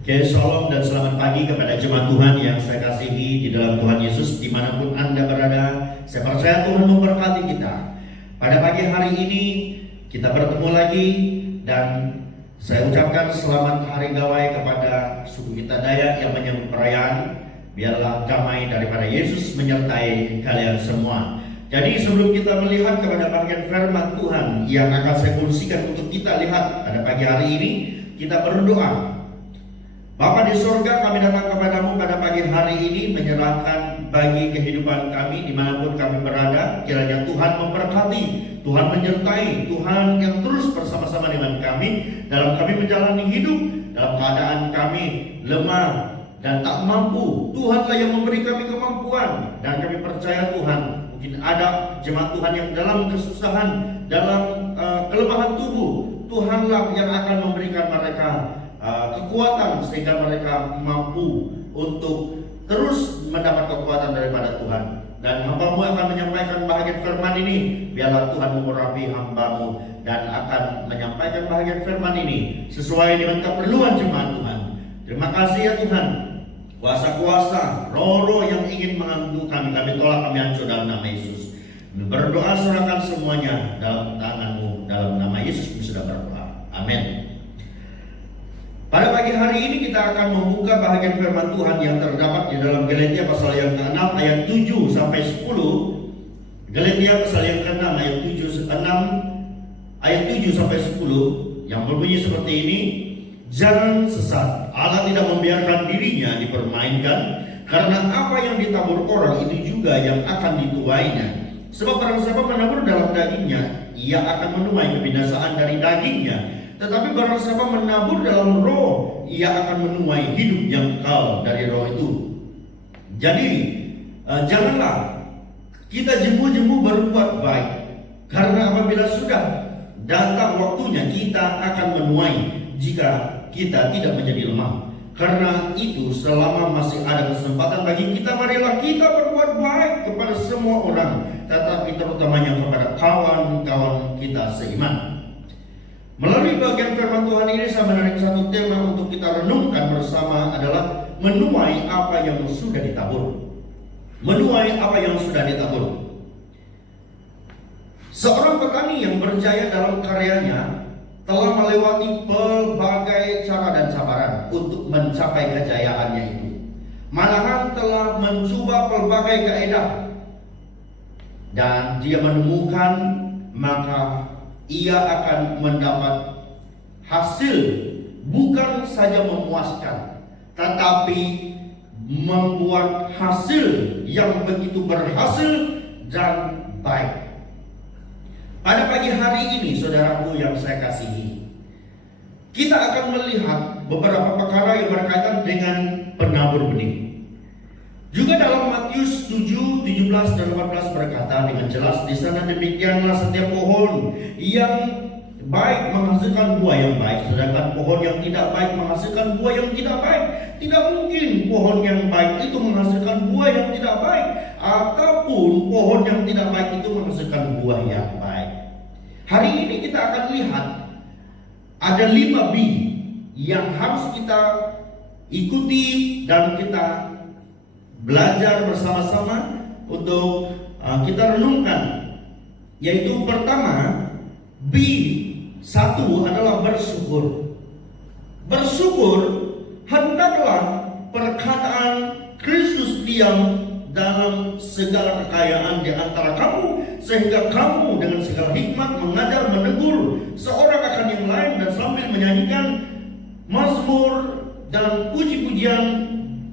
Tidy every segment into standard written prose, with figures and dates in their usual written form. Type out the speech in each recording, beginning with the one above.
Oke, shalom dan selamat pagi kepada jemaat Tuhan yang saya kasihi di dalam Tuhan Yesus dimanapun Anda berada. Saya percaya Tuhan memberkati kita. Pada pagi hari ini kita bertemu lagi dan saya ucapkan selamat hari gawai kepada suku kita Dayak yang menyambut perayaan. Biarlah damai daripada Yesus menyertai kalian semua. Jadi sebelum kita melihat kepada bagian firman Tuhan yang akan saya kongsikan untuk kita lihat pada pagi hari ini, kita berdoa. Bapa di surga, kami datang kepadamu pada pagi hari ini menyerahkan bagi kehidupan kami dimanapun kami berada. Kiranya Tuhan memberkati, Tuhan menyertai, Tuhan yang terus bersama-sama dengan kami dalam kami menjalani hidup, dalam keadaan kami lemah dan tak mampu. Tuhanlah yang memberi kami kemampuan dan kami percaya Tuhan. Mungkin ada jemaat Tuhan yang dalam kesusahan, dalam kelemahan tubuh, Tuhanlah yang akan memberikan mereka kekuatan sehingga mereka mampu untuk terus mendapat kekuatan daripada Tuhan. Dan hamba-Mu akan menyampaikan bahagian firman ini. Biarlah Tuhan mengurapi hamba-Mu dan akan menyampaikan bahagian firman ini sesuai dengan keperluan jemaat Tuhan. Terima kasih ya Tuhan. Kuasa-kuasa, roh-roh yang ingin mengganggu kami tolak, kami hancur dalam nama Yesus. Berdoa serahkan semuanya dalam tangan-Mu, dalam nama Yesus kami sudah berdoa. Amin. Pada pagi hari ini kita akan membuka bahagian firman Tuhan yang terdapat di dalam Galatia pasal yang ke-6 ayat 7 sampai 10. Galatia pasal yang ke-6 ayat 7 sampai 10 yang berbunyi seperti ini. Jangan sesat, Allah tidak membiarkan dirinya dipermainkan, karena apa yang ditabur orang itu juga yang akan dituainya. Sebab barang siapa menabur dalam dagingnya, ia akan menuai kebinasaan dari dagingnya. Tetapi barang siapa menabur dalam roh, ia akan menuai hidup yang kekal dari roh itu. Jadi janganlah kita jemu-jemu berbuat baik, karena apabila sudah datang waktunya kita akan menuai jika kita tidak menjadi lemah. Karena itu selama masih ada kesempatan bagi kita, marilah kita berbuat baik kepada semua orang, tetapi terutamanya kepada kawan-kawan kita seiman. Melalui bagian firman Tuhan ini saya menarik satu tema untuk kita renungkan bersama adalah menuai apa yang sudah ditabur. Menuai apa yang sudah ditabur. Seorang petani yang berjaya dalam karyanya telah melewati pelbagai cara dan cabaran untuk mencapai kejayaannya itu. Malahan telah mencoba pelbagai kaedah dan dia menemukan maka ia akan mendapat hasil bukan saja memuaskan, tetapi membuat hasil yang begitu berhasil dan baik. Pada pagi hari ini, saudaraku yang saya kasihi, kita akan melihat beberapa perkara yang berkaitan dengan penabur benih. Juga dalam Matius 7, 17 dan 18 berkata dengan jelas di sana, demikianlah setiap pohon yang baik menghasilkan buah yang baik, sedangkan pohon yang tidak baik menghasilkan buah yang tidak baik. Tidak mungkin pohon yang baik itu menghasilkan buah yang tidak baik, ataupun pohon yang tidak baik itu menghasilkan buah yang baik. Hari ini kita akan lihat ada 5 B yang harus kita ikuti dan kita belajar bersama-sama untuk kita renungkan. Yaitu pertama, B1 adalah bersyukur. Bersyukur hendaklah perkataan Kristus diam dalam segala kekayaan di antara kamu, sehingga kamu dengan segala hikmat mengajar, menegur seorang akan yang lain, dan sambil menyanyikan mazmur dan puji-pujian,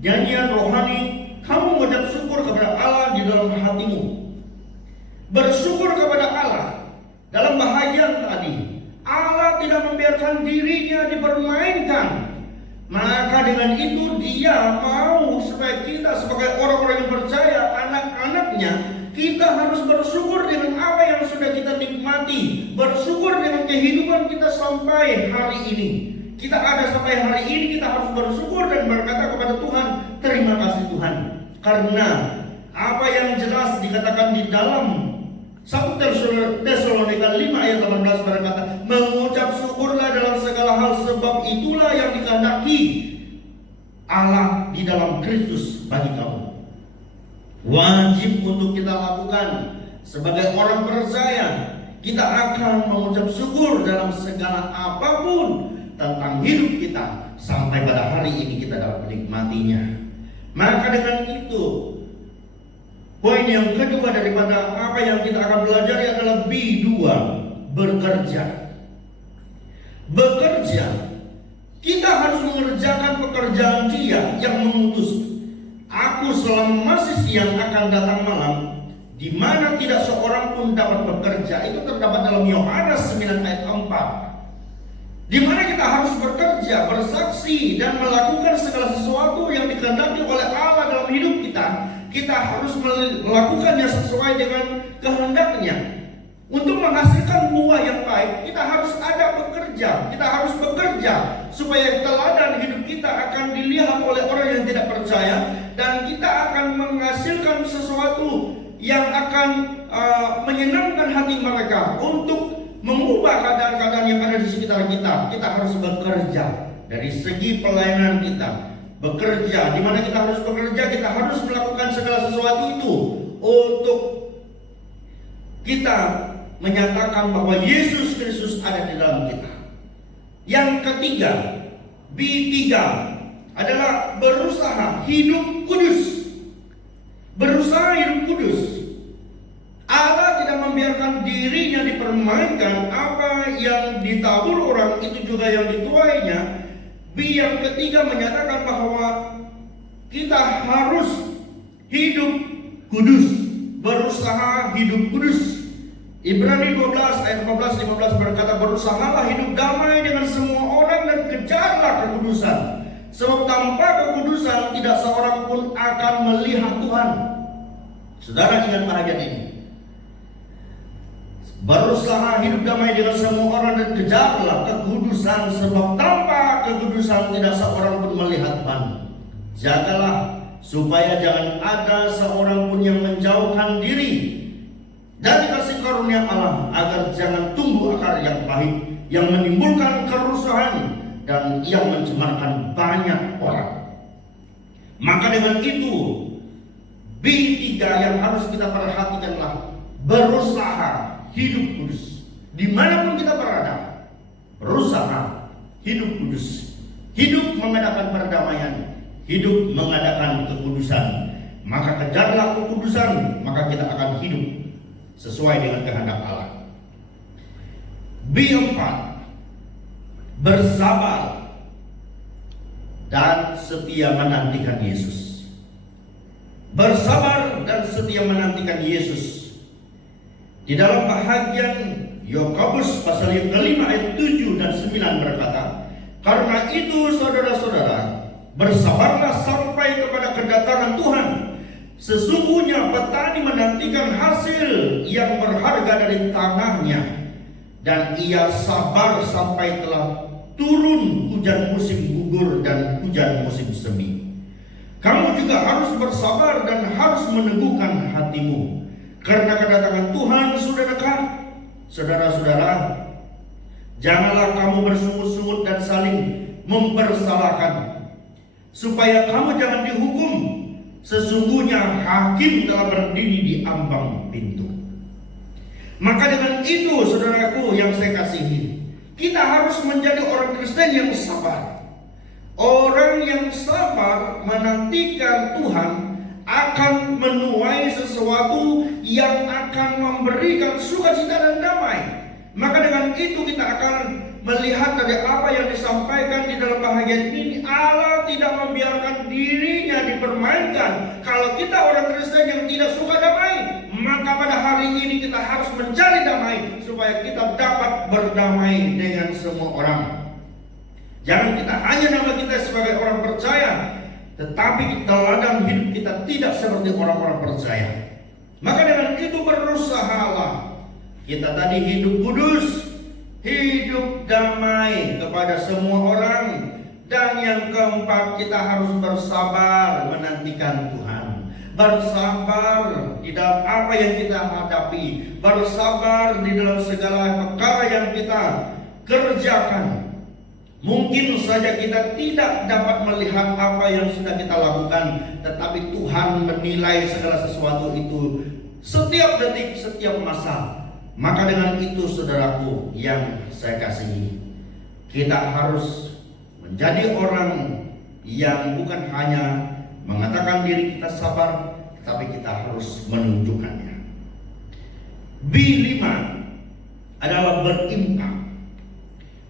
nyanyian rohani, kamu mengucap syukur kepada Allah di dalam hatimu. Bersyukur kepada Allah dalam bahagian tadi. Allah tidak membiarkan dirinya dipermainkan. Maka dengan itu dia mau supaya kita sebagai orang-orang yang percaya, anak-anaknya, kita harus bersyukur dengan apa yang sudah kita nikmati. Bersyukur dengan kehidupan kita sampai hari ini. Kita ada sampai hari ini, kita harus bersyukur dan berkata kepada Tuhan, terima kasih Tuhan. Karena apa yang jelas dikatakan di dalam 1 Tesalonika 5 ayat 18 berkata, mengucap syukurlah dalam segala hal, sebab itulah yang dikehendaki Allah di dalam Kristus bagi kamu. Wajib untuk kita lakukan sebagai orang percaya. Kita akan mengucap syukur dalam segala apapun tentang hidup kita sampai pada hari ini kita dapat menikmatinya. Maka dengan itu, poin yang kedua daripada apa yang kita akan belajar adalah B2, bekerja. Bekerja. Kita harus mengerjakan pekerjaan Dia yang mengutus. Aku selama masih siang akan datang malam, di mana tidak seorang pun dapat bekerja. Itu terdapat dalam Yohanes 9 ayat 4. Di mana kita harus bekerja, bersaksi, dan melakukan segala sesuatu yang dikehendaki oleh Allah dalam hidup kita. Kita harus melakukannya sesuai dengan kehendaknya. Untuk menghasilkan buah yang baik, kita harus ada bekerja. Kita harus bekerja supaya teladan hidup kita akan dilihat oleh orang yang tidak percaya, dan kita akan menghasilkan sesuatu yang akan menyenangkan hati mereka untuk mengubah keadaan-keadaan yang ada di sekitar kita. Kita harus bekerja dari segi pelayanan kita. Bekerja, di mana kita harus bekerja, kita harus melakukan segala sesuatu itu untuk kita menyatakan bahwa Yesus Kristus ada di dalam kita. Yang ketiga, B3 adalah berusaha hidup kudus. Berusaha hidup kudus. Allah tidak membiarkan dirinya dipermainkan. Apa yang ditabur orang itu juga yang dituainya. B yang ketiga menyatakan bahwa kita harus hidup kudus. Berusaha hidup kudus. Ibrani 12 ayat 14-15 berkata, berusahalah hidup damai dengan semua orang dan kejarlah kekudusan. Sebab tanpa kekudusan tidak seorang pun akan melihat Tuhan. Saudara ingat bahagian ini. Berusaha hidup damai dengan semua orang dan kejarlah kekudusan. Sebab tanpa kekudusan tidak seorang pun melihat Tuhan. Jagalah supaya jangan ada seorang pun yang menjauhkan diri dari kasih karunia Allah, agar jangan tumbuh akar yang pahit yang menimbulkan kerusuhan dan yang mencemarkan banyak orang. Maka dengan itu, B3 yang harus kita perhatikanlah berusaha hidup kudus. Dimanapun kita berada, berusaha hidup kudus. Hidup mengadakan perdamaian, hidup mengadakan kekudusan. Maka kejarlah kekudusan, maka kita akan hidup sesuai dengan kehendak Allah. B4, bersabar dan setia menantikan Yesus. Bersabar dan setia menantikan Yesus. Di dalam bahagian Yakobus pasal yang kelima ayat 7 dan 9 berkata, karena itu saudara-saudara, bersabarlah sampai kepada kedatangan Tuhan. Sesungguhnya petani menantikan hasil yang berharga dari tanahnya, dan ia sabar sampai telah turun hujan musim gugur dan hujan musim semi. Kamu juga harus bersabar dan harus meneguhkan hatimu, karena kedatangan Tuhan sudah dekat. Saudara-saudara, janganlah kamu bersungut-sungut dan saling mempersalahkan, supaya kamu jangan dihukum. Sesungguhnya hakim telah berdiri di ambang pintu. Maka dengan itu, saudaraku yang saya kasihi, kita harus menjadi orang Kristen yang sabar. Orang yang sabar menantikan Tuhan akan menuai sesuatu yang akan memberikan sukacita dan damai. Maka dengan itu kita akan melihat dari apa yang disampaikan di dalam bahagian ini, Allah tidak membiarkan dirinya dipermainkan. Kalau kita orang Kristen yang tidak suka damai, maka pada hari ini kita harus mencari damai supaya kita dapat berdamai dengan semua orang. Jangan kita hanya nama kita sebagai orang percaya, tetapi teladan hidup kita tidak seperti orang-orang percaya. Maka dengan itu berusahalah kita tadi hidup kudus, hidup damai kepada semua orang. Dan yang keempat, kita harus bersabar menantikan Tuhan. Bersabar di dalam apa yang kita hadapi. Bersabar di dalam segala perkara yang kita kerjakan. Mungkin saja kita tidak dapat melihat apa yang sudah kita lakukan, tetapi Tuhan menilai segala sesuatu itu setiap detik, setiap masa. Maka dengan itu, saudaraku yang saya kasihi, kita harus menjadi orang yang bukan hanya mengatakan diri kita sabar, tapi kita harus menunjukkannya. B5 adalah berimpak.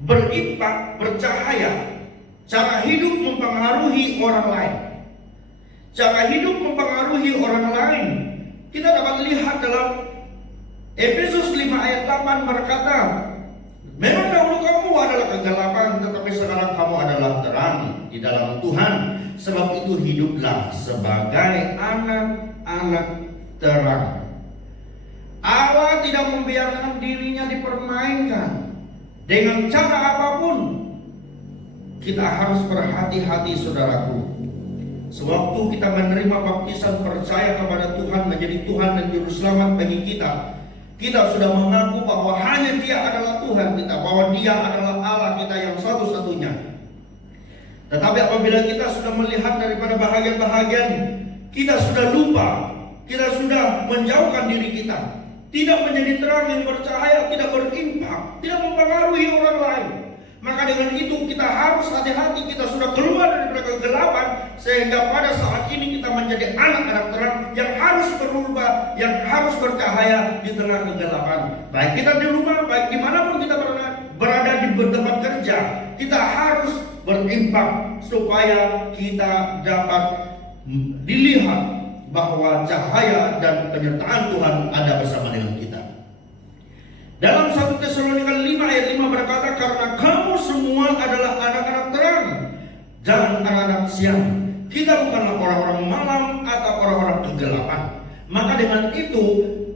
Berimpak, bercahaya. Cara hidup mempengaruhi orang lain. Cara hidup mempengaruhi orang lain. Kita dapat lihat dalam Efesus 5 ayat 8 berkata, memang dahulu kamu adalah kegelapan, tetapi sekarang kamu adalah terang di dalam Tuhan. Sebab itu hiduplah sebagai anak-anak terang. Allah tidak membiarkan dirinya dipermainkan. Dengan cara apapun, kita harus berhati-hati, saudaraku. Sewaktu kita menerima baptisan, percaya kepada Tuhan menjadi Tuhan dan Juru Selamat bagi kita, kita sudah mengaku bahwa hanya Dia adalah Tuhan kita, bahwa Dia adalah Allah kita yang satu-satunya. Tetapi apabila kita sudah melihat daripada bahagian-bahagian, kita sudah lupa, kita sudah menjauhkan diri kita, tidak menjadi terang yang bercahaya, tidak berimpak, tidak mempengaruhi orang lain. Maka dengan itu kita harus hati-hati, kita sudah keluar dari kegelapan, sehingga pada saat ini kita menjadi anak-anak terang yang harus berubah, yang harus bercahaya di tengah kegelapan. Baik kita di rumah, baik dimanapun kita berada di tempat kerja, kita harus berimpak supaya kita dapat dilihat bahwa cahaya dan penyertaan Tuhan ada bersama dengan kita. Dalam 1 Tesalonika 5 ayat 5 berkata, karena kamu semua adalah anak-anak terang dan anak-anak siang. Kita bukanlah orang-orang malam atau orang-orang kegelapan. Maka dengan itu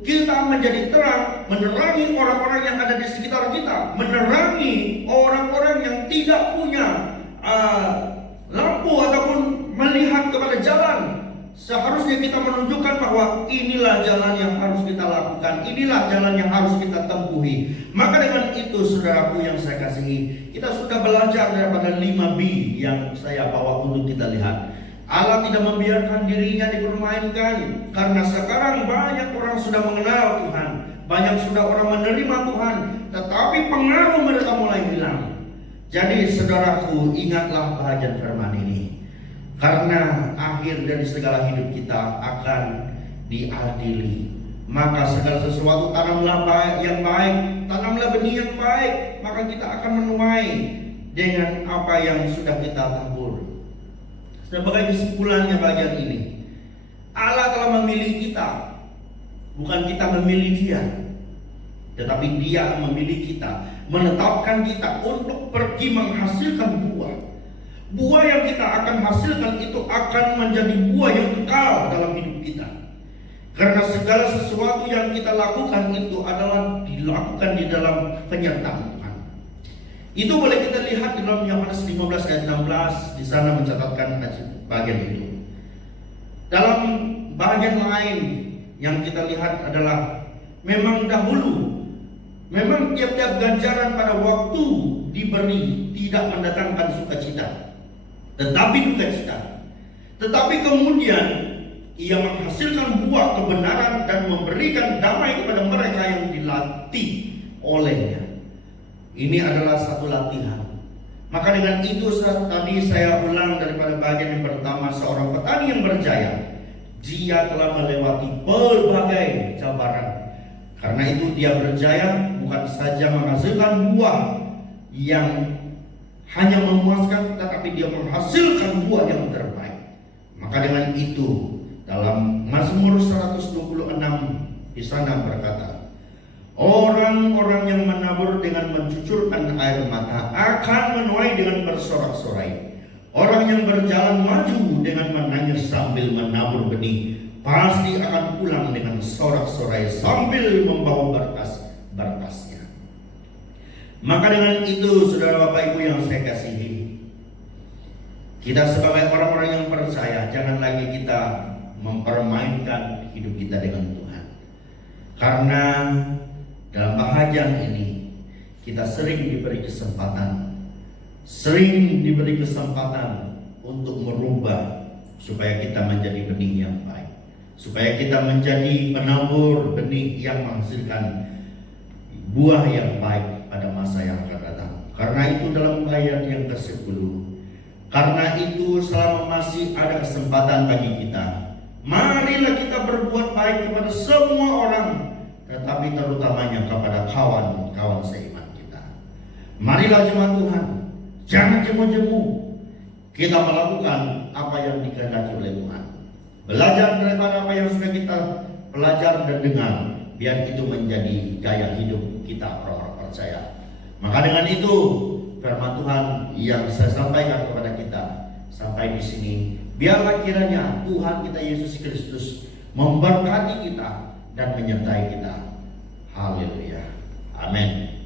kita menjadi terang, menerangi orang-orang yang ada di sekitar kita, menerangi orang-orang yang tidak punya lampu ataupun melihat kepada jalan. Seharusnya kita menunjukkan bahwa inilah jalan yang harus kita lakukan, inilah jalan yang harus kita tempuhi. Maka dengan itu, saudaraku yang saya kasihi, kita sudah belajar daripada 5B yang saya bawa untuk kita lihat. Allah tidak membiarkan dirinya dipermainkan, karena sekarang banyak orang sudah mengenal Tuhan, banyak sudah orang menerima Tuhan, tetapi pengaruh mereka mulai hilang. Jadi saudaraku, ingatlah bahagian firman ini. Karena akhir dari segala hidup kita akan diadili. Maka segala sesuatu, tanamlah yang baik, tanamlah benih yang baik, maka kita akan menuai dengan apa yang sudah kita tabur. Sebagai kesimpulannya bagian ini, Allah telah memilih kita, bukan kita memilih Dia, tetapi Dia memilih kita, menetapkan kita untuk pergi menghasilkan buah. Buah yang kita akan hasilkan itu akan menjadi buah yang kekal dalam hidup kita. Karena segala sesuatu yang kita lakukan itu adalah dilakukan di dalam penyertaan Tuhan. Itu boleh kita lihat di dalam Yohanes 15 ayat 16, di sana mencatatkan bagian itu. Dalam bagian lain yang kita lihat adalah memang dahulu, memang tiap-tiap ganjaran pada waktu diberi tidak mendatangkan sukacita, tetapi duka cita. Tetapi kemudian Ia menghasilkan buah kebenaran dan memberikan damai kepada mereka yang dilatih olehnya. Ini adalah satu latihan. Maka dengan itu tadi saya ulang daripada bagian yang pertama, seorang petani yang berjaya, dia telah melewati berbagai cabaran. Karena itu dia berjaya bukan saja menghasilkan buah yang hanya memuaskan, tetapi dia menghasilkan buah yang terbaik. Maka dengan itu dalam Mazmur 126 di sana berkata, orang-orang yang menabur dengan mencucurkan air mata akan menuai dengan bersorak-sorai. Orang yang berjalan maju dengan menangis sambil menabur benih pasti akan pulang dengan sorak-sorai sambil membawa berkas-berkasnya. Maka dengan itu, saudara Bapak Ibu yang saya kasihi, kita sebagai orang-orang yang percaya, jangan lagi kita mempermainkan hidup kita dengan Tuhan. Karena dalam bahagian ini kita sering diberi kesempatan sering diberi kesempatan untuk merubah supaya kita menjadi benih yang baik, supaya kita menjadi penabur benih yang menghasilkan buah yang baik pada masa yang akan datang. Karena itu dalam ayat yang ke-10, karena itu selama masih ada kesempatan bagi kita, marilah kita berbuat baik kepada semua orang, tetapi terutamanya kepada kawan-kawan seiman kita. Marilah jemaat Tuhan, jangan jemu-jemu kita melakukan apa yang dikehendaki oleh Tuhan. Belajar daripada apa yang sudah kita pelajari dan dengar, biar itu menjadi gaya hidup kita orang-orang percaya. Maka dengan itu firman Tuhan yang saya sampaikan kepada kita sampai di sini, biarlah kiranya Tuhan kita Yesus Kristus memberkati kita dan menyertai kita. Haleluya. Amin.